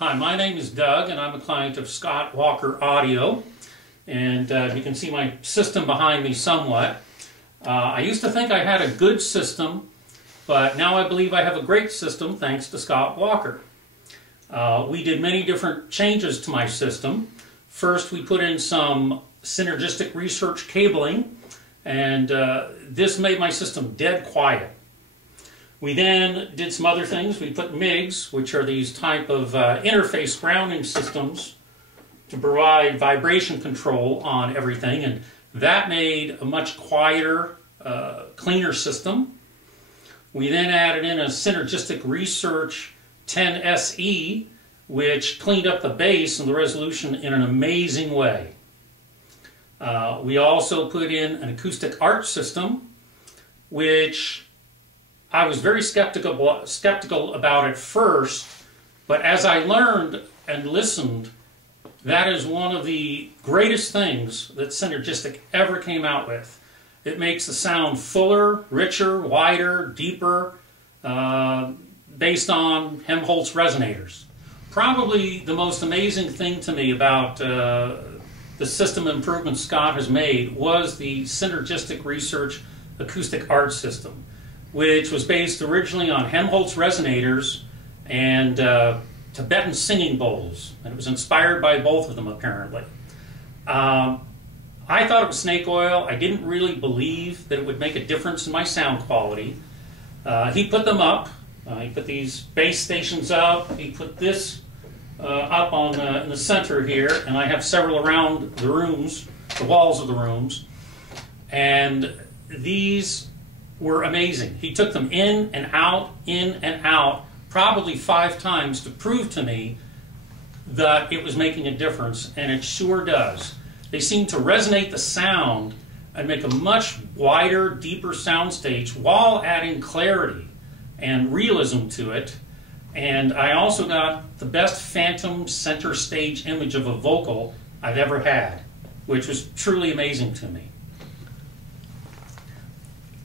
Hi, my name is Doug, and I'm a client of Scott Walker Audio. And you can see my system behind me somewhat. I used to think I had a good system, but now I believe I have a great system thanks to Scott Walker. We did many different changes to my system. First, we put in some synergistic research cabling, and this made my system dead quiet. We then did some other things. We put MIGs, which are these type of interface grounding systems to provide vibration control on everything, and that made a much quieter, cleaner system. We then added in a Synergistic Research 10SE, which cleaned up the bass and the resolution in an amazing way. We also put in an acoustic arch system, which I was very skeptical about at first, but as I learned and listened, that is one of the greatest things that Synergistic ever came out with. It makes the sound fuller, richer, wider, deeper, based on Helmholtz resonators. Probably the most amazing thing to me about the system improvement Scott has made was the Synergistic Research Acoustic Arch System, which was based originally on Helmholtz resonators and Tibetan singing bowls, and it was inspired by both of them apparently. I thought it was snake oil. I didn't really believe that it would make a difference in my sound quality. He put them up. He put these base stations up. He put this up on in the center here, and I have several around the rooms, the walls of the rooms, and these were amazing. He took them in and out, probably 5 times to prove to me that it was making a difference, and it sure does. They seem to resonate the sound and make a much wider, deeper sound stage while adding clarity and realism to it. And I also got the best phantom center stage image of a vocal I've ever had, which was truly amazing to me.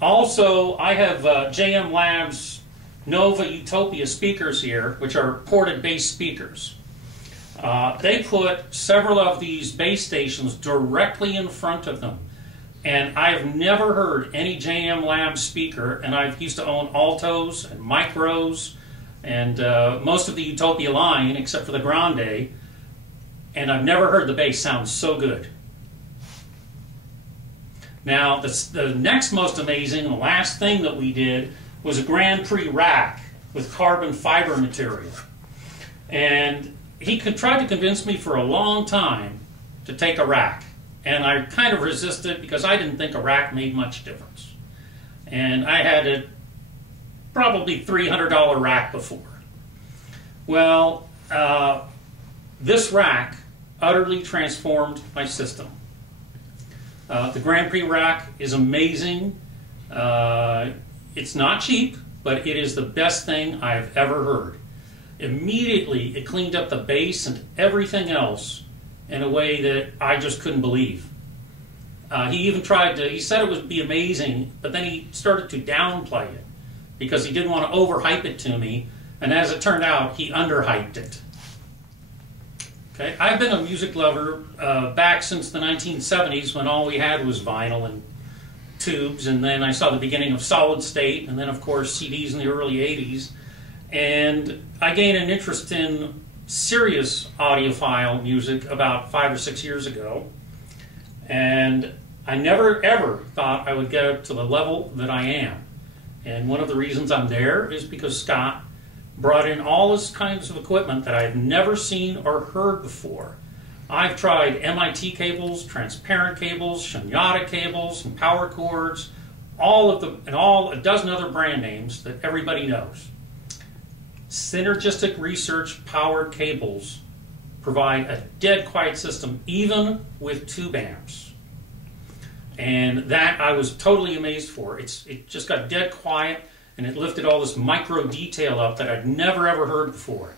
Also, I have JM Labs Nova Utopia speakers here, which are ported bass speakers. They put several of these bass stations directly in front of them. And I've never heard any JM Labs speaker, and I used to own altos and micros and most of the Utopia line, except for the Grande, and I've never heard the bass sound so good. Now, the next most amazing, the last thing that we did was a Grand Prix rack with carbon fiber material. And he tried to convince me for a long time to take a rack. And I kind of resisted because I didn't think a rack made much difference. And I had a probably $300 rack before. Well, this rack utterly transformed my system. The Grand Prix rack is amazing. It's not cheap, but it is the best thing I've ever heard. Immediately, it cleaned up the bass and everything else in a way that I just couldn't believe. He even tried to, he said it would be amazing, but then he started to downplay it because he didn't want to overhype it to me, and as it turned out, he underhyped it. Okay, I've been a music lover back since the 1970s when all we had was vinyl and tubes, and then I saw the beginning of solid state, and then of course CDs in the early 80s. And I gained an interest in serious audiophile music about 5 or 6 years ago, and I never ever thought I would get up to the level that I am. And one of the reasons I'm there is because Scott brought in all this kinds of equipment that I've never seen or heard before. I've tried MIT cables, transparent cables, Shunyata cables, and power cords, and a dozen other brand names that everybody knows. Synergistic Research powered cables provide a dead quiet system, even with tube amps. And that I was totally amazed for. It just got dead quiet, and it lifted all this micro detail up that I'd never ever heard before.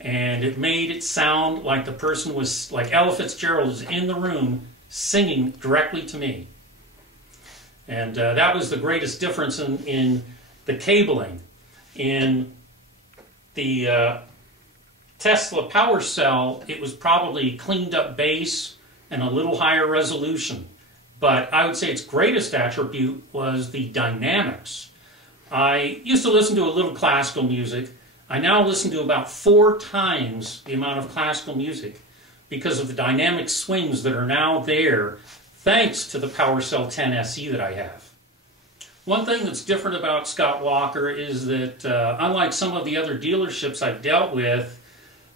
And it made it sound like the person was, like Ella Fitzgerald is in the room singing directly to me. And that was the greatest difference in the cabling. In the Tesla PowerCell, it was probably cleaned up bass and a little higher resolution. But I would say its greatest attribute was the dynamics. I used to listen to a little classical music. I now listen to about 4 times the amount of classical music because of the dynamic swings that are now there thanks to the PowerCell 10 SE that I have. One thing that's different about Scott Walker is that unlike some of the other dealerships I've dealt with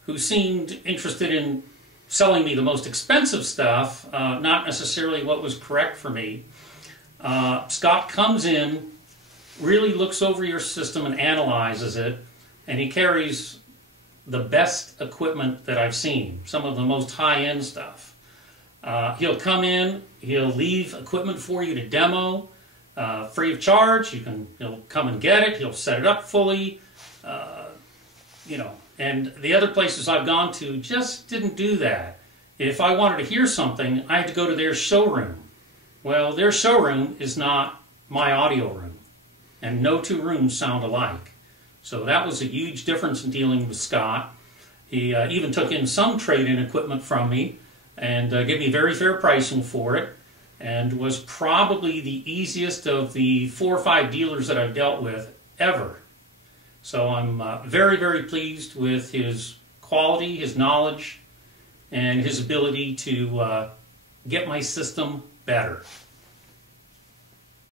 who seemed interested in selling me the most expensive stuff, not necessarily what was correct for me, Scott comes in, really looks over your system and analyzes it, and he carries the best equipment that I've seen, some of the most high-end stuff. He'll come in, he'll leave equipment for you to demo, free of charge. He'll come and get it, he'll set it up fully, and the other places I've gone to just didn't do that. If I wanted to hear something, I had to go to their showroom. Well, their showroom is not my audio room, and no 2 rooms sound alike. So that was a huge difference in dealing with Scott. He even took in some trade-in equipment from me and gave me very fair pricing for it, and was probably the easiest of the 4 or 5 dealers that I've dealt with ever. So I'm very, very pleased with his quality, his knowledge, and his ability to get my system better.